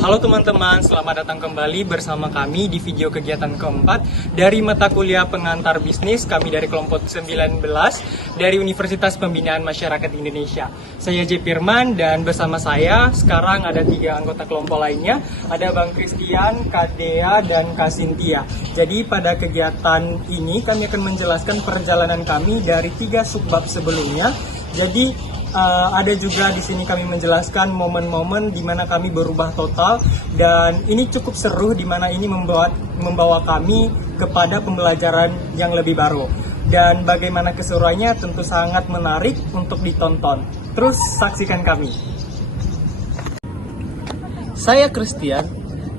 Halo teman-teman, selamat datang kembali bersama kami di video kegiatan keempat dari mata kuliah pengantar bisnis kami dari kelompok 19 dari Universitas Pembinaan Masyarakat Indonesia. Saya J. Firman dan bersama saya sekarang ada 3 anggota kelompok lainnya. Ada Bang Christian, Kak Dea, dan Kak Cynthia. Jadi pada kegiatan ini kami akan menjelaskan perjalanan kami dari 3 subbab sebelumnya. Jadi ada juga di sini kami menjelaskan momen-momen di mana kami berubah total dan ini cukup seru di mana ini membawa kami kepada pembelajaran yang lebih baru. Dan bagaimana keseruannya tentu sangat menarik untuk ditonton. Terus saksikan kami. Saya Christian.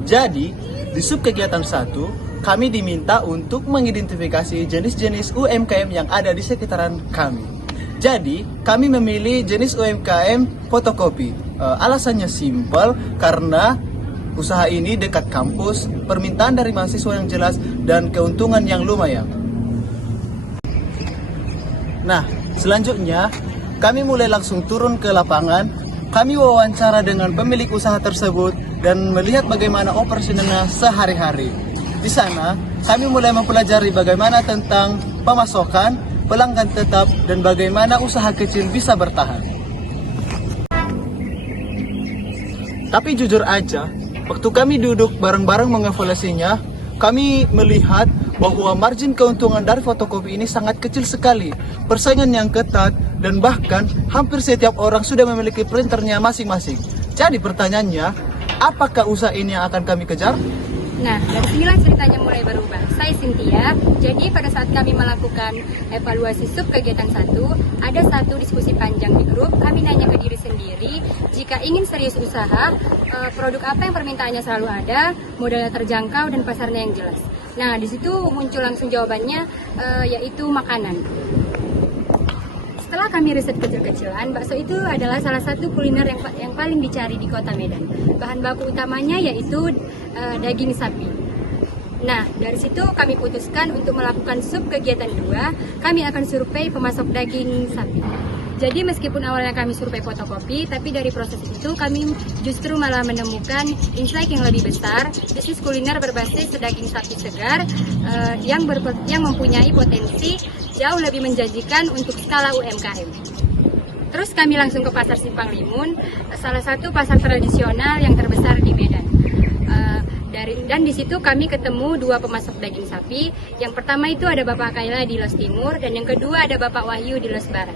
Jadi, di sub kegiatan 1, kami diminta untuk mengidentifikasi jenis-jenis UMKM yang ada di sekitaran kami. Jadi, kami memilih jenis UMKM fotokopi. Alasannya simpel, karena usaha ini dekat kampus, permintaan dari mahasiswa yang jelas, dan keuntungan yang lumayan. Nah, selanjutnya, kami mulai langsung turun ke lapangan. Kami wawancara dengan pemilik usaha tersebut dan melihat bagaimana operasionalnya sehari-hari. Di sana, kami mulai mempelajari bagaimana tentang pemasokan, pelanggan tetap, dan bagaimana usaha kecil bisa bertahan. Tapi jujur aja, waktu kami duduk bareng-bareng mengevaluasinya, kami melihat bahwa margin keuntungan dari fotokopi ini sangat kecil sekali. Persaingan yang ketat, dan bahkan hampir setiap orang sudah memiliki printernya masing-masing. Jadi pertanyaannya, apakah usaha ini yang akan kami kejar? Nah, dari sinilah ceritanya mulai berubah. Saya Cynthia, jadi pada saat kami melakukan evaluasi sub kegiatan 1, ada satu diskusi panjang di grup. Kami nanya ke diri sendiri, jika ingin serius usaha, produk apa yang permintaannya selalu ada, modalnya terjangkau, dan pasarnya yang jelas. Nah, di situ muncul langsung jawabannya, yaitu makanan. Setelah kami riset kecil-kecilan, bakso itu adalah salah satu kuliner yang paling dicari di kota Medan. Bahan baku utamanya yaitu daging sapi. Nah, dari situ kami putuskan untuk melakukan sub kegiatan 2, kami akan survei pemasok daging sapi. Jadi meskipun awalnya kami survei fotokopi, tapi dari proses itu kami justru malah menemukan insight yang lebih besar, bisnis kuliner berbasis daging sapi segar yang mempunyai potensi jauh lebih menjanjikan untuk skala UMKM. Terus kami langsung ke Pasar Simpang Limun, salah satu pasar tradisional yang terbesar di Medan. Dan di situ kami ketemu 2 pemasok daging sapi. Yang pertama itu ada Bapak Kaila di Los Timur, dan yang kedua ada Bapak Wahyu di Los Barat.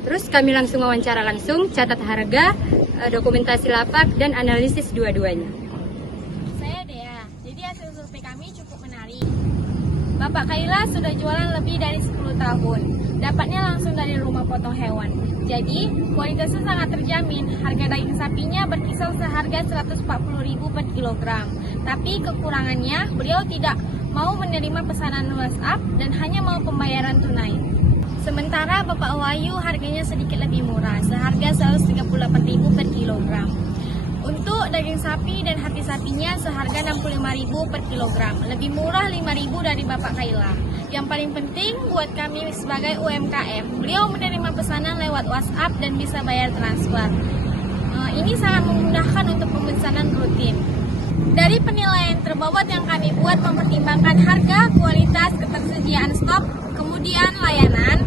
Terus kami langsung wawancara langsung, catat harga, dokumentasi lapak, dan analisis dua-duanya. Saya Dea, jadi hasil survei kami cukup menarik. Bapak Kaila sudah jualan lebih dari 10 tahun, dapatnya langsung dari rumah potong hewan. Jadi, kualitasnya sangat terjamin. Harga daging sapinya berkisar seharga 140.000 per kilogram. Tapi kekurangannya, beliau tidak mau menerima pesanan WhatsApp dan hanya mau pembayaran tunai. Sementara Bapak Wahyu harganya sedikit lebih murah, seharga 138.000 per kilogram. Untuk daging sapi dan hati sapinya seharga 65.000 per kilogram, lebih murah 5.000 dari Bapak Kaila. Yang paling penting buat kami sebagai UMKM, beliau menerima pesanan lewat WhatsApp dan bisa bayar transfer. Ini sangat memudahkan untuk pemesanan rutin. Dari penilaian terbobot yang kami buat mempertimbangkan harga, kualitas, ketersediaan stok, kemudian layanan,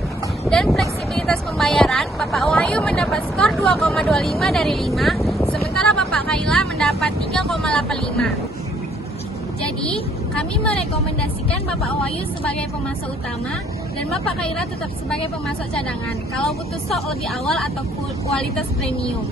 dan fleksibilitas pembayaran, Bapak Wahyu mendapat skor 2,25 dari 5, sementara Bapak Kaila mendapat 3,85. Jadi, kami merekomendasikan Bapak Wahyu sebagai pemasok utama dan Bapak Kaila tetap sebagai pemasok cadangan kalau butuh stok lebih awal atau kualitas premium.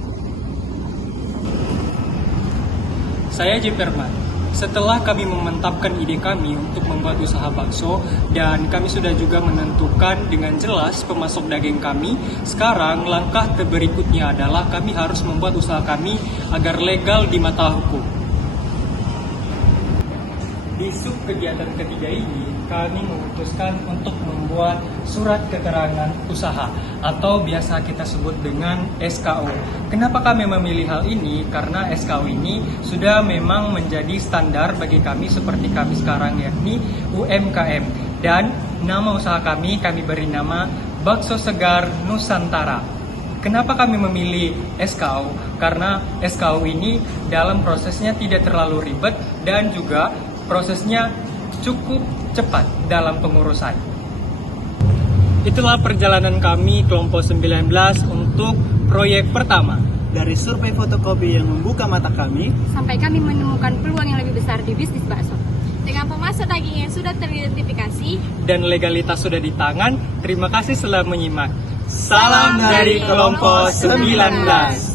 Saya J. Firman. Setelah kami memantapkan ide kami untuk membuat usaha bakso dan kami sudah juga menentukan dengan jelas pemasok daging kami, sekarang langkah berikutnya adalah kami harus membuat usaha kami agar legal di mata hukum. Di sub kegiatan ketiga ini, kami memutuskan untuk membuat surat keterangan usaha atau biasa kita sebut dengan SKU. Kenapa kami memilih hal ini? Karena SKU ini sudah memang menjadi standar bagi kami seperti kami sekarang, yakni UMKM. Dan nama usaha kami beri nama Bakso Segar Nusantara. Kenapa kami memilih SKU? Karena SKU ini dalam prosesnya tidak terlalu ribet dan juga prosesnya cukup cepat dalam pengurusan. Itulah perjalanan kami kelompok 19 untuk proyek pertama. Dari survei fotokopi yang membuka mata kami, Sampai kami menemukan peluang yang lebih besar di bisnis bakso. Dengan pemasok daging yang sudah teridentifikasi, Dan legalitas sudah di tangan. Terima kasih telah menyimak. Salam dari kelompok 19.